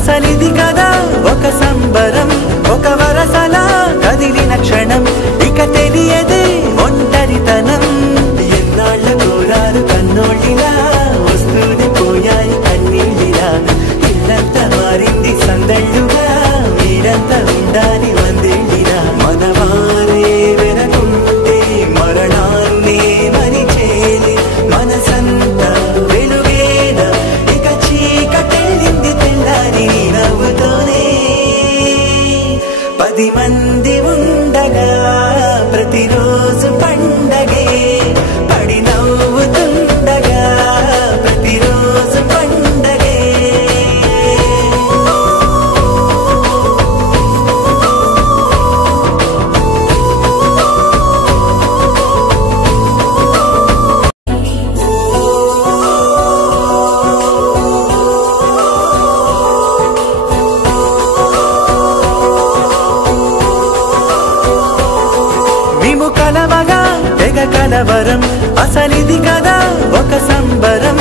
అసలిది కదా ఒక సంబరం ఒక వరసలా కదిలిన క్షణం ఇక తెలియదే ఒంటరితనం ఎన్నాళ్ళ కోరారు కన్నోళ్ళిలా వస్తూనే పోయాయి కన్నీళ్ళిలా ఇల్లంతా మారింది సందళ్ళుగా మీరంతా ఉండాలి వందేళ్ళిలా మనవారే వెనకుంటే మరణాన్నే మరిచేది మనసంతా వెలుగేనా ఇక చీకటెళ్ళింది తెల్లారి నవ్వుతోనే 10 మంది ఉండగా ప్రతిరోజు పండగే పడి నవ్వుతుండగా ప్రతిరోజు పండగే మేము కలవగా తెగ కలవరం అసలిది కదా ఒక సంబరం